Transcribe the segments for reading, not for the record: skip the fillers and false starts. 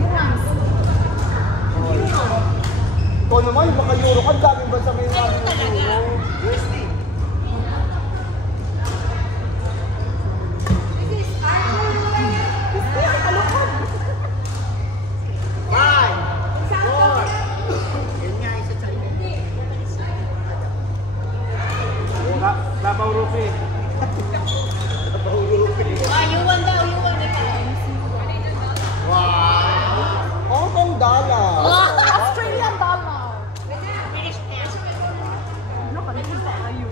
Dirhams. Ikaw naman, yung mga euro ka, dami ba sa may Ano talaga? USD. Davao Rupi. Davao Rupi. Yuwan daw, yuwan. Wow! Hong Kong dollar. Australian dollar. British pound. Ano ka na yung tayo?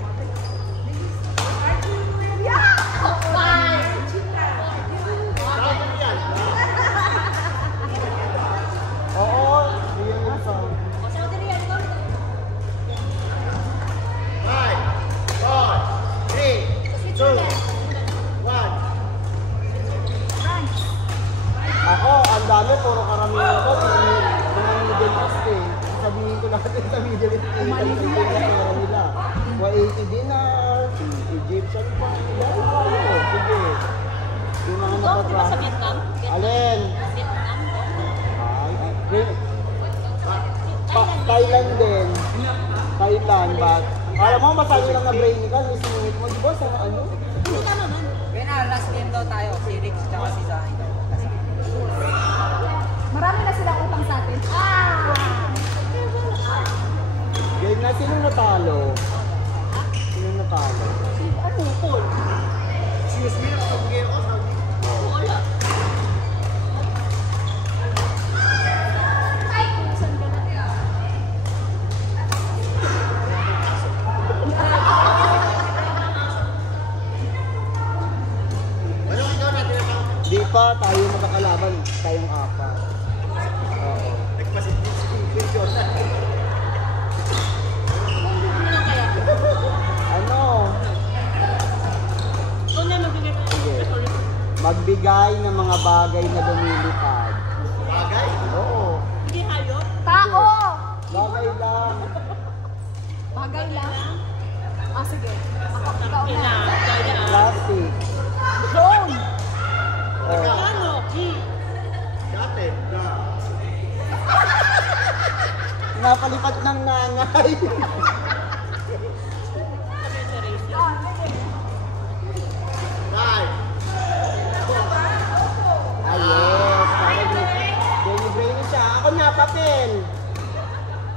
Oo, yun yung sound. Saudi Riyal ko. 5, 4, 3, 2, 1. Ako, ang dami, puro karamihan ako. Mga Middle East eh. Sabihin ko natin sa Middle East eh. Pera nila. 180 dinar, Egyptian pound. Dahil pa yun. Sige. Yung mga Ito, di ba sa nakatrack. Vietnam? Alin? Vietnam? Thailand din. Thailand, but alam mo, masabi lang na brainy ka, sinungit mo, di ba? Sa ano? Hindi ka naman. Kaya last game daw tayo, si Rix tsaka si Zahin. Marami na silang utang sa atin. Game na, sino natalo? Sino natalo? Ano? Paul? Excuse me, nakasabigay ako sa Wala. Ay, saan ka na? Di pa tayo makakalaban, tayong apat. Oo. Ano kaya? Ano? Ito na magbigay pa. Sige. Magbigay ng mga bagay na lumilipad. Bagay? Oo. Hindi hayop? Tao! Bagay lang. Bagay lang. Sige. Ako, ikaw na. Plastic. Drone! Oh. Ano? Dati, na. Napalipat ng nanay. Five. Ah, yes. Brainy brainy siya. Ako na, papel.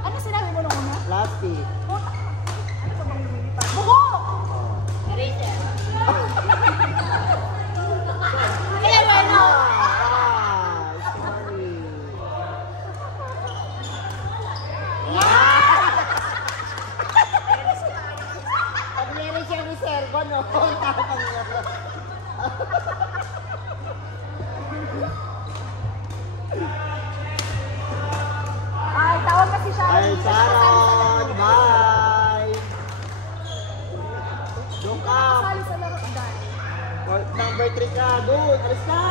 Ano sinabi mo nung una? Plastic. Puta. Ano sa bang lumilipad? Buhok! Eraser. Kaya ba ano? Sorry. Pag meron siyang reserva, no? Tapang niya. Ay, tawag kasi siya. Ay, Sharon! Bye! Doon ka! Sali sa laro. Dahil. Number 3 ka! Doon! Alis ka!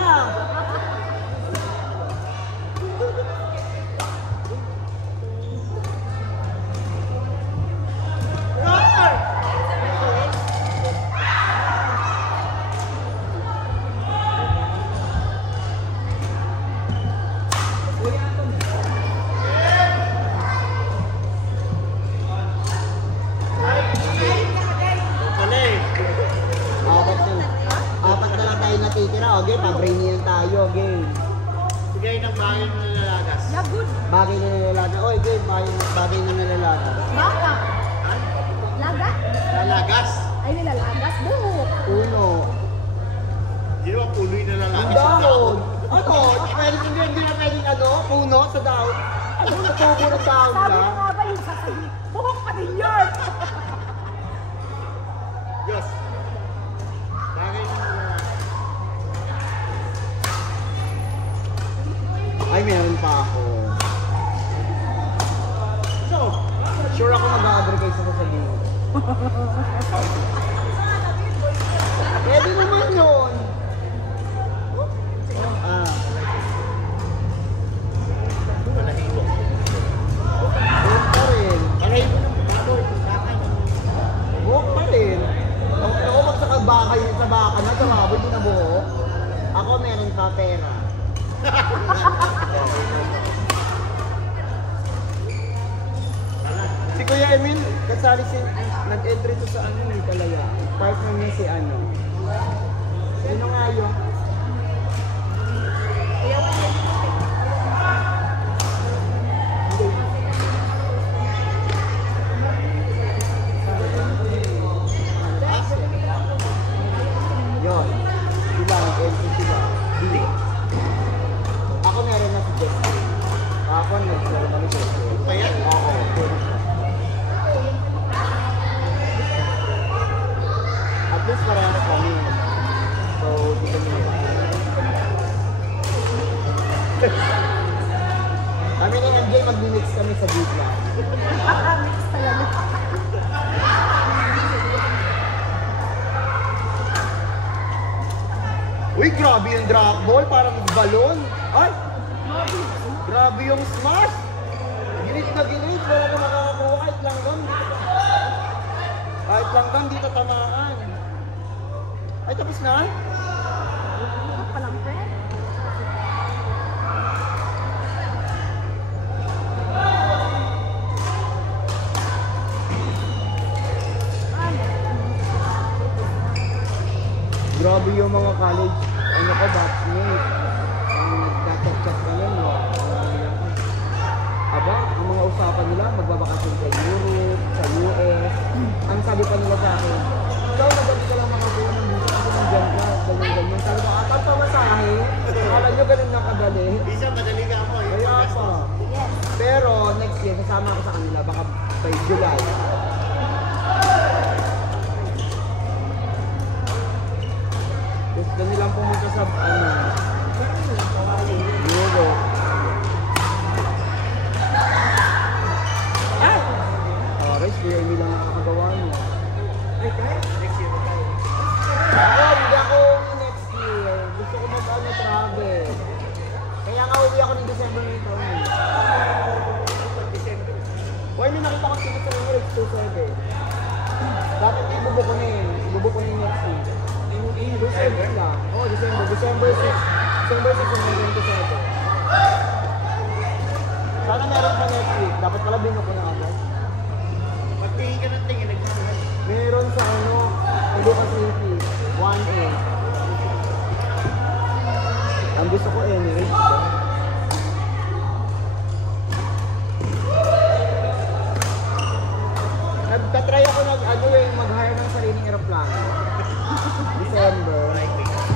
Apat na lang tayo natitira. Okay, pa-brainy lang tayo. Game. Bigay ng bagay na nalalagas. Yeah, good. Bagay na nalalagas. Oy, game. Bagay na nalalagas. Baka. Laga? Nalalagas? Ay, nilalagas. Buhok. Uno. Hindi naman puloy na lalagas. Dahon. Ano? Hindi na pwedeng ano? Puno sa dahon. Ano na tubo ng dahon Sabi na? ko nga ba yung sasabi? Buhok pa din yun. Diyos. Bagay na nalalagas. Ay, meron pa ako. So, sure ako mag-a-advertise ako sa iyo. Pwede naman yun. Ah. Malahibo. Buhok pa rin. Malahibo ng baboy. Bakay. Buhok pa rin. Ako magsakabakay sa baka na, sa baboy, hindi na buhok. Ako meron pa pera. nagsali si, nag-entry to sa ano eh, talaga. Partner niya si ano. Sino nga yun? Yun. Sila, nag-entry sila. Hindi. Ako meron na si Jesse. Ako nag-entry na ni Jesse. Ayan. Oo. At least parehas kami. So, di kami kami ni MJ mag-mix kami sa gitna. Mix talaga. Uy, grabe yung drop ball, parang balon. Ay! Grabe yung smash! Ginit na ginit, wala na makakakuha kahit lang doon. Kahit lang doon, dito tamaan. Ay, tapos na? Ito pa lang, friend. Grabe yung mga college, ano ko, batchmate. Ang nagkatap-tap na yun, no? Aba, ang mga usapan nila, magbabakasyon sa Europe, sa US. Ang sabi pa nila sa akin, ikaw, nagabi ka lang mga buwan ng dito kasi nandiyan ka, ganyan-ganyan. Sabi ko, apat pa masahe. Akala nyo ganun na kadali. Isa, madali ka ako. Kaya pa. Yes. Pero next year, sasama ako sa kanila, baka by July. Gusto nilang pumunta sa, Europe. Rice, kuya hindi lang nakakagawa niya. Next year na tayo. Ako, hindi ako next year. Gusto ko travel. Kaya nga uwi ako ng December ng taon. Why may nakita ko ticket sa numero, it's 2-7. Dapat ibubo ko na yun. Ibubo ko na yung next week. December lang. Oo, December. December 6. December 6 ang 27. Sana meron pa next week. Dapat pala bino ko na agad. Magtingin ka ng tingin, nagmamahal. Meron sa Lucas City, 1A. Ang gusto ko Emirates. Nagtatry ako mag-hire ng sariling aeroplano. December.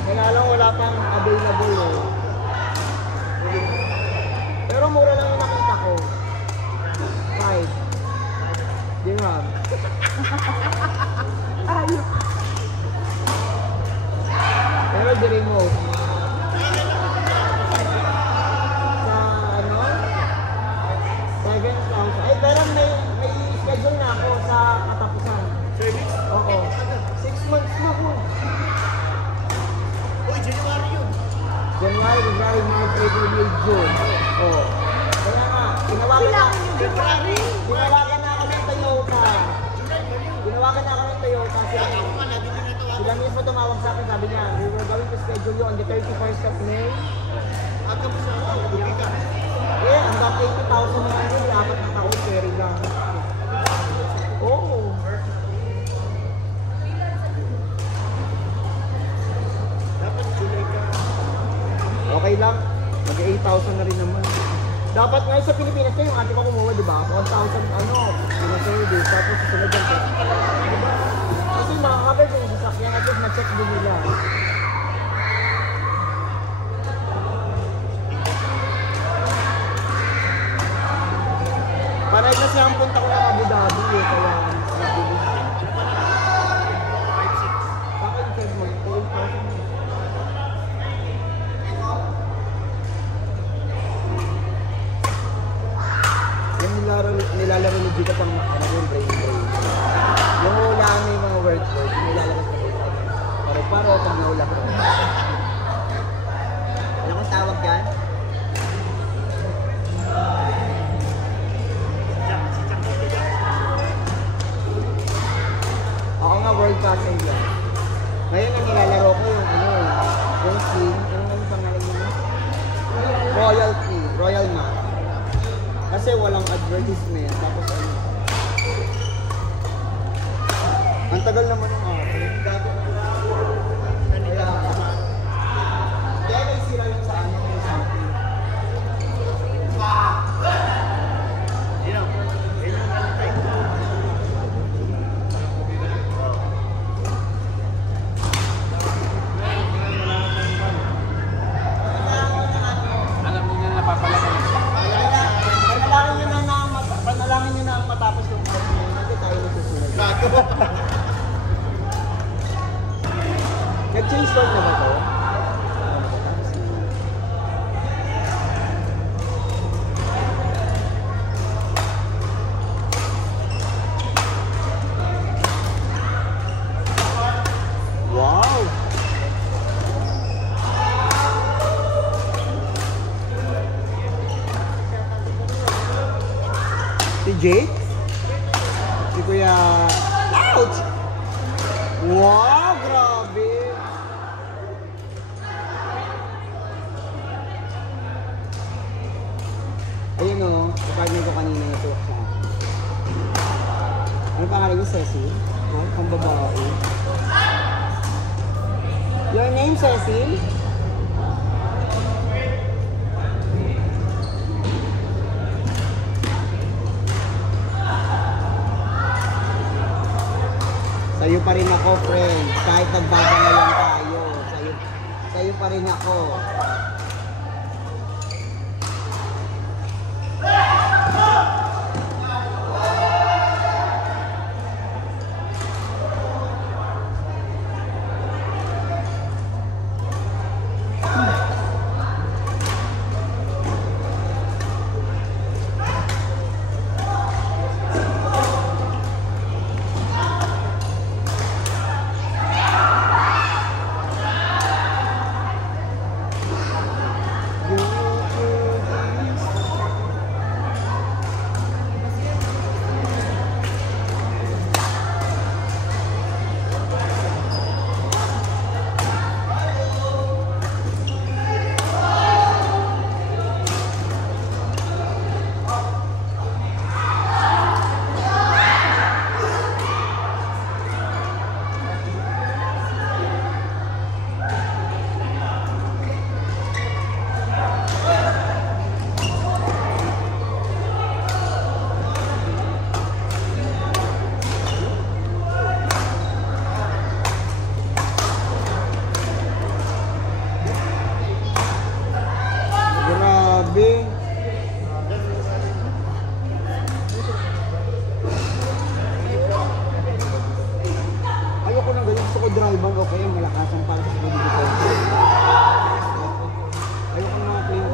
Kaya lang wala pang available eh. Pero mura lang yung nakita ko. 5 dirham. Ayok. Pero the remote. Sa 7,000. Eh, pero may schedule na ako sa katapusan. Service? Oo. 6 months na po. Uy, January yun. January, February, March, April, May, June. Oo. Kaya nga, tinawagan na ako ng Toyota. Tinawagan na ako ng Toyota. Ako nga, natin din ito. Sila mismo tumawag sa akin, sabi niya, we were going to schedule you on the 31st of May. Aga mo sa ako, bumi ka. Eh, hanggang 80,000 na yun, dapat na taon, carry lang. Oo. Dapat July ka. Okay lang, mag-8,000 na rin naman. Dapat ngayon sa Pilipinas kayo, yung ate ko kumuha, di ba? 1,000, pinaservice, tapos susunod yung check. Diba? Kasi makaka-cover yung sasakyan, at least na-check din nila. Panay kasi ang punta ko ng Abu Dhabi eh, kaya nabilis. Bakit said mo, 12,000 nilalaro ni Gita pang yung brain. Yung hula may mga words, nilalaro sa brain. Paro-paro pag nahula ko. Ano kong tawag yan? Ako nga world passing yan. Ngayon ang nilalaro ko yung king, yung pangalan nila? Royalty, Royal Mac. Kasi walang advertisement, tapos tagal naman ng akin. Kaya, kaya may sira yung sa ano, yung something. Alam niyo na napapalaman. Panalangin nyo na ang matapos ng vlog nyo. Hindi tayo nasusunod. Nag-change word na ba to? Wow! Si Jake? Si Kuya... Ouch! Wow! Grabe! Ayun o, partner ko kanina ito sa akin. Ano pangalan niyo, Ceci? Oh, ang babae. Your name, Ceci? Sa'yo pa rin ako, friend. Kahit nagbabangayan tayo. Sa'yo pa rin ako. Grabe. Ayoko nang ganyan. Gusto ko driver o kaya malakasan para sa pwede dito. Ayoko nang mga clean.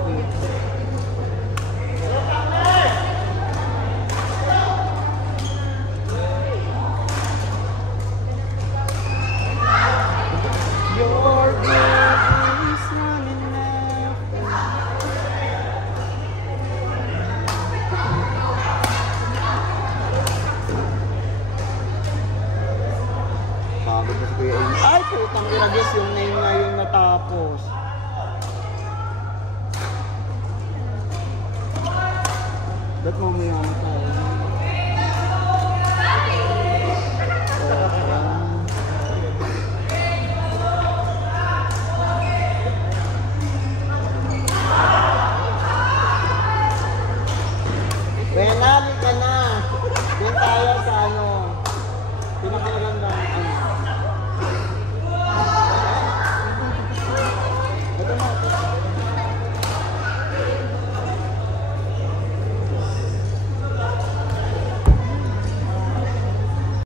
Your good is not enough. Pagod na si Kuya Ace. Ay, putang ilagis yung name na yun natapos. Ba't mo may ano